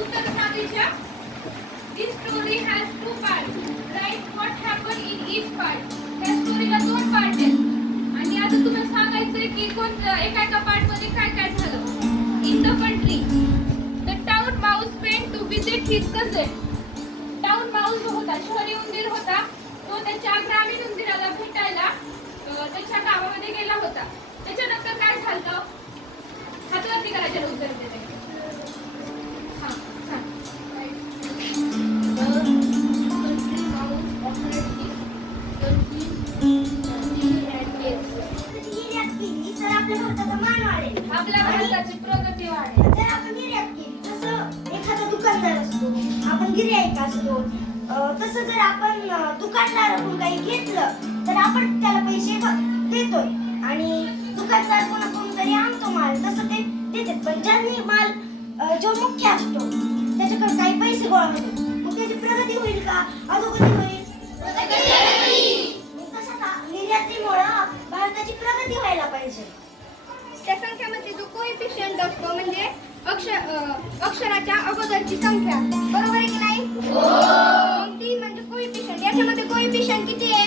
उत्तर सारणीच्या this story has two parts. Right what happened in each part? त्या स्टोरीला दोन पार्ट आहेत. आणि आता तुम्हाला सांगायचंय की कोण एका एका पार्ट काय काय झालं. In the country town mouse pen to visit his cousin town mouse होता शहरी उंदीर होता. तो त्याच्या ग्रामीण उंदिराला भेटायला त्याच्या गावामध्ये गेला होता. त्याच्यानंतर काय झालं? हातवरती करायच्या उत्तर देते. भारताची प्रगती वाढेल. जर आपण निर्यात केली जसं एखादा दुकानदार असतो आपण गिऱ्हाईक असतो. तसं जर आपण दुकानदाराकडून काही घेतलं तर आपण त्याला पैसे देतोय. आणि दुकानदार कोणाकडून तरी आणतो माल तसं ते देतात. पण ज्यांनी माल जो मुख्य असतो त्याच्याकडे काही पैसे गोळा होतात मग त्याची प्रगती होईल का? अधोगती होईल? का निर्यातीमुळं भारताची प्रगती व्हायला पाहिजे. त्या संख्यामध्ये जो कोएफिशियंट असतो म्हणजे अक्षर अक्षराच्या अगोदरची संख्या. बरोबर आहे की नाही? मग ती म्हणजे कोएफिशियंट याच्यामध्ये कोएफिशियंट किती आहे?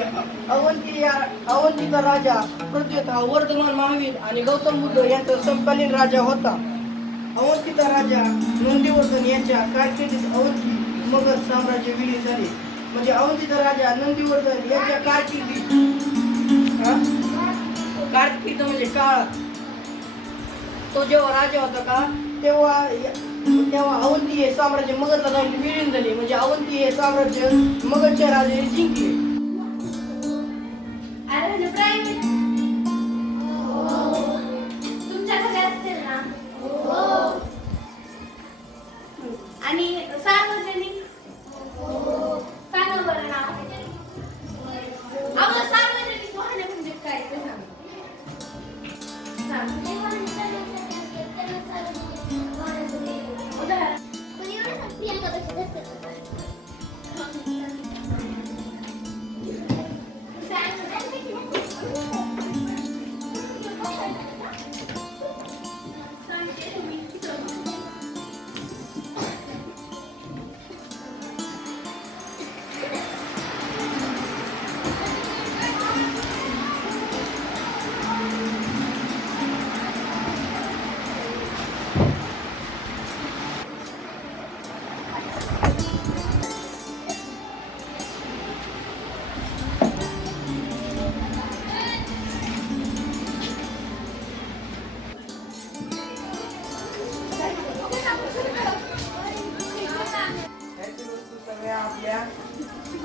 म्हणजे अवंती या अवंतीचा राजा प्रद्योत हा वर्धमान महावीर आणि गौतम बुद्ध यांचा समकालीन राजा होता. अवंतीचा राजा नंदीवर्धन यांच्या कारकिर्दीत अवंती मगध साम्राज्य विलीन झाले. म्हणजे अवंतीचा राजा नंदीवर्धन यांच्या कारकिर्दीत कारकिर्द म्हणजे काळात तो जेव्हा राजा होता का तेव्हा तेव्हा अवंती हे साम्राज्य मगधला जाऊन विलीन झाले. म्हणजे अवंती हे साम्राज्य मगधच्या राजाने जिंकले. अरे म्हणजे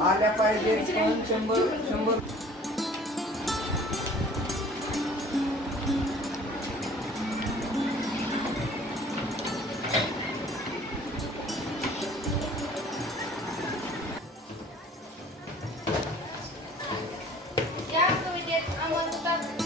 आल्या पाहिजेत पण शंभर शंभर या कवितेत अमोल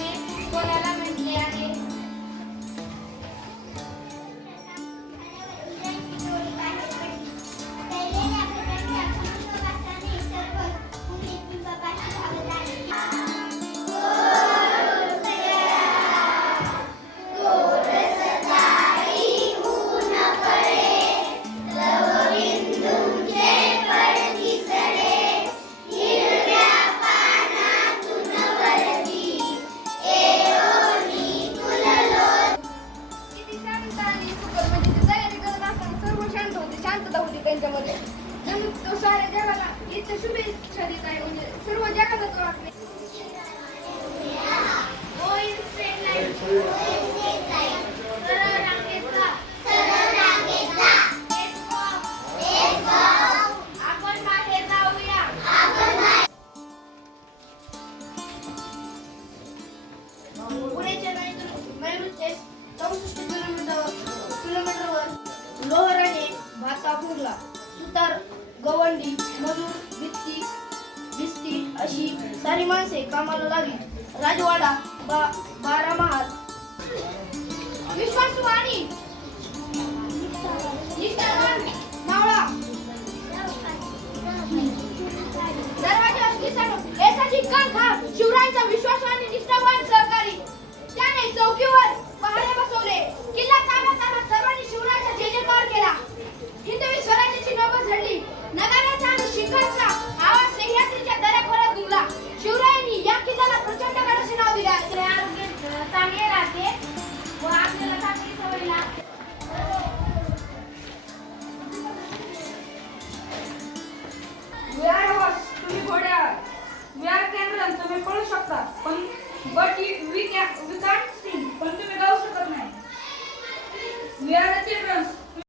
त्यांच्यामध्ये. जणू तो साऱ्या जगाला इतक्या शुभेच्छा देत आहे. म्हणजे सर्व जगाला तो वाटते पुण्याच्या चौसष्ट किलोमीटर किलोमीटरवर लोहराने भाता फुरला सुतार गवंडी मजूर भित्ती भिस्ती अशी सारी माणसे कामाला लागली. राजवाडा बा बारा महाल विश्वासवाणी मावळा. दरवाजा किसान ऐसा ठिकाण शिवरायांचा विश्वासवाणी निष्ठावान सहकारी. त्याने चौकीवर चालेल तुम्ही पळू शकता. पण but we can we can't sing पण तुम्ही गाऊ शकत नाही. We R the children's